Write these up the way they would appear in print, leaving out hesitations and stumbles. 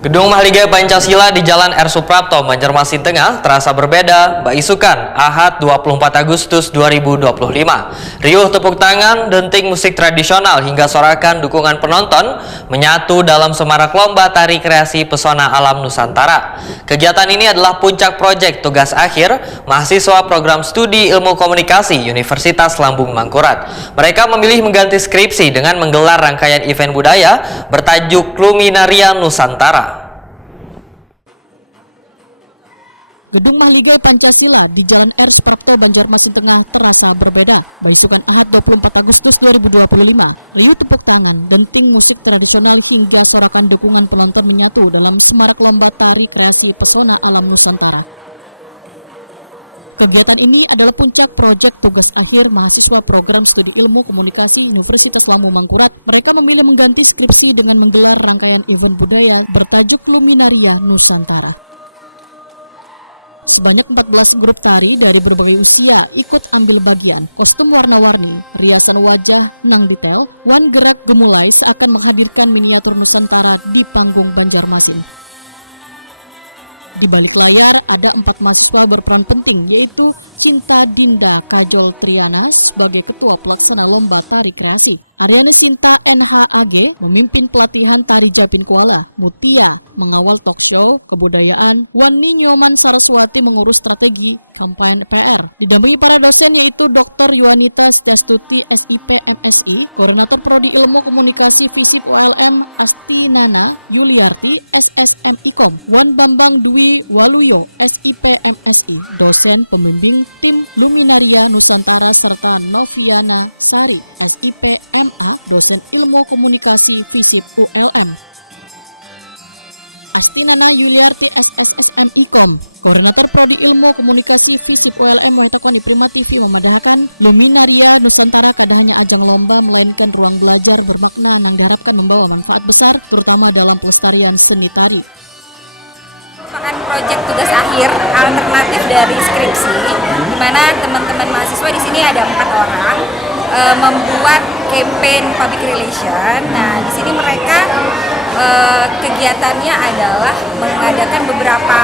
Gedung Mahligai Pancasila di Jalan R. Suprapto, Banjarmasin Tengah terasa berbeda beisukan Ahad 24 Agustus 2025. Riuh tepuk tangan, denting musik tradisional hingga sorakan dukungan penonton menyatu dalam semarak lomba tari kreasi pesona alam Nusantara. Kegiatan ini adalah puncak proyek tugas akhir mahasiswa program studi ilmu komunikasi Universitas Lambung Mangkurat. Mereka memilih mengganti skripsi dengan menggelar rangkaian event budaya bertajuk Luminaria Nusantara. Gedung Mahligai Pancasila di Jalan R. Suprapto, Banjarmasin Tengah terasa berbeda. Beisukan Ahad 24 Agustus 2025, riuh tepuk tangan, denting musik tradisional hingga sorakan dukungan penonton menyatu dalam semarak lomba tari kreasi pesona alam Nusantara. Kegiatan ini adalah puncak proyek tugas akhir mahasiswa program studi ilmu komunikasi Universitas Lambung Mangkurat. Mereka memilih mengganti skripsi dengan menggelar rangkaian event budaya bertajuk Luminaria Nusantara. Sebanyak 14 grup tari dari berbagai usia ikut ambil bagian. Kostum warna-warni, riasan wajah, nang detail, wan gerak gemulai seakan menghadirkan miniatur Nusantara di panggung Banjarmasin. Di balik layar ada 4 mahasiswa berperan penting, yaitu Cinta Dinda Kajol Triana sebagai ketua pelaksana lomba tari kreasi, Aryani Sinta NHAG memimpin pelatihan tari Japin Kuala, Mutia mengawal talk show kebudayaan, Wani Nyoman Saraswati mengurus strategi kampanye PR. Didampingi para dosen yaitu Dr. Yuanita Setiastuti SIP MSI, Koordinator Prodi Ilmu Komunikasi FISIP ULM Asti Nana Yuliarti SSM IKOM, Wan Bambang Dwi Waluyo SIP MSI, dosen pembimbing tim Luminaria Nusantara serta Noviana Sari SIP MA, dosen Ilmu Komunikasi FISIP ULM. Astinana Yuliarti SSSM IKOM, Koordinator Prodi Ilmu Komunikasi FISIP ULM Wahitakwani Prima TV memadahkan Luminaria Nusantara kada hanya ajang lomba melainkan ruang belajar bermakna yang diharapkan membawa manfaat besar terutama dalam pelestarian seni tari. Merupakan proyek tugas akhir alternatif dari skripsi, di mana teman-teman mahasiswa di sini ada 4 orang membuat campaign public relation. Nah, di sini mereka kegiatannya adalah mengadakan beberapa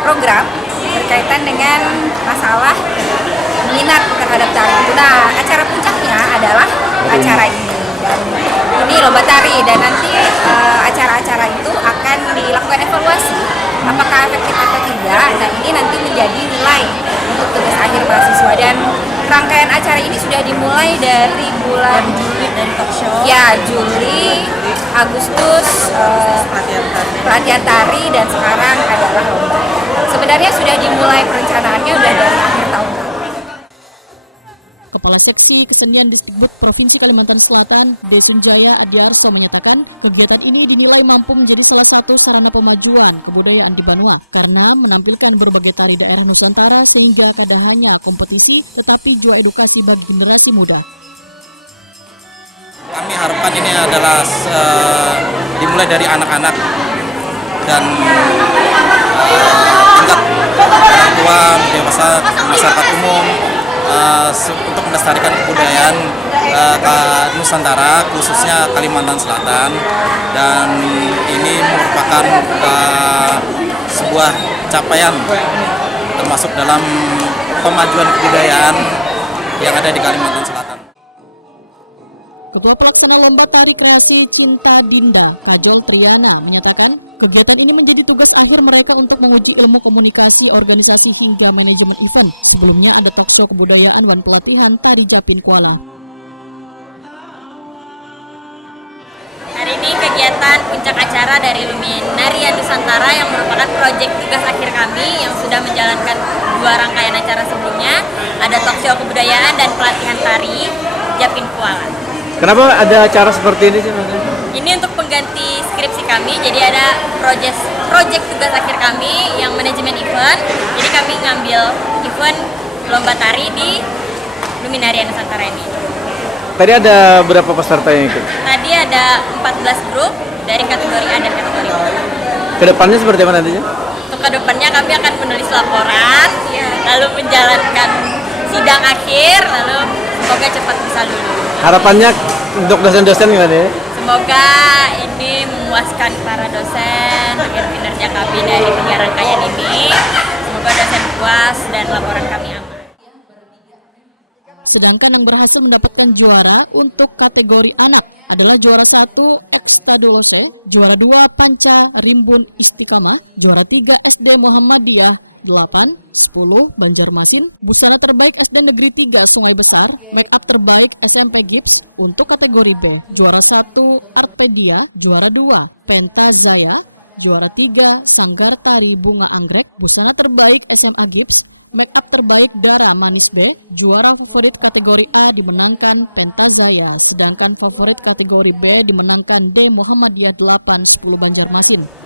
program berkaitan dengan masalah minat terhadap tari. Nah, acara puncaknya adalah acara ini. Ini lomba tari dan nanti acara-acara itu akan dilakukan evaluasi apakah efektif atau tidak. Nah, ini nanti menjadi nilai untuk tugas akhir mahasiswa dan rangkaian acara ini sudah dimulai dari bulan Juli dari talk show. Ya, Juli, Agustus pelatihan tari dan sekarang adalah lomba. Sebenarnya sudah dimulai perencanaannya sudah dari akhir tahun. Kepala Seksi Kesenian Disdikbud Provinsi Kalimantan Selatan, Desunjaya Adiarso menyatakan kegiatan ini dinilai mampu menjadi salah satu sarana pemajuan kebudayaan di Banua karena menampilkan berbagai tari daerah Nusantara sehingga kada hanya kompetisi tetapi juga edukasi bagi generasi muda. Kami harapkan ini adalah dimulai dari anak-anak dan tingkat orang tua, dewasa, masyarakat umum untuk melestarikan kebudayaan Nusantara khususnya Kalimantan Selatan, dan ini merupakan sebuah capaian termasuk dalam pemajuan kebudayaan yang ada di Kalimantan Selatan. Ketua Pelaksana Lomba Tari Kreasi Cinta Dinda Kajol Triana menyatakan kegiatan ini menjadi tugas akhir mereka untuk menguji ilmu komunikasi, organisasi hingga manajemen event. Sebelumnya ada talk show kebudayaan dan pelatihan tari Japin Kuala. Hari ini kegiatan puncak acara dari Luminaria Nusantara yang merupakan proyek tugas akhir kami yang sudah menjalankan 2 rangkaian acara sebelumnya. Ada talk show kebudayaan dan pelatihan tari Japin Kuala. Kenapa ada acara seperti ini sih, Mas? Ini untuk pengganti skripsi kami, jadi ada proyek tugas akhir kami yang manajemen event. Jadi kami ngambil event lomba tari di Luminaria Nusantara ini. Tadi ada berapa peserta yang ikut? Tadi ada 14 grup dari kategori A dan kategori B. Kedepannya seperti apa nantinya? Untuk kedepannya kami akan menulis laporan, lalu menjalankan sidang akhir, lalu semoga cepat bisa lulus. Harapannya untuk dosen-dosen gimana ya? Semoga ini memuaskan para dosen agar kinerja kami dari 3 rangkaian ini. Semoga dosen puas dan laporan kami aman. Sedangkan yang berhasil mendapatkan juara untuk kategori anak adalah juara 1 Ekstadulose, juara 2 Panca Rimbun Istiqamah, juara 3 SD Muhammadiyah 8, 10 Banjarmasin, busana terbaik SD Negeri 3 Sungai Besar, make up terbaik SMP Gips untuk kategori B, juara 1 Artpedia, juara 2 Penta Zaya, juara 3 Sanggar Tari Bunga Anggrek, busana terbaik SMA Gips, make up terbaik Dara Manis B, juara favorit kategori A dimenangkan Penta Zaya, sedangkan favorit kategori B dimenangkan D Muhammadiyah 8, 10 Banjarmasin.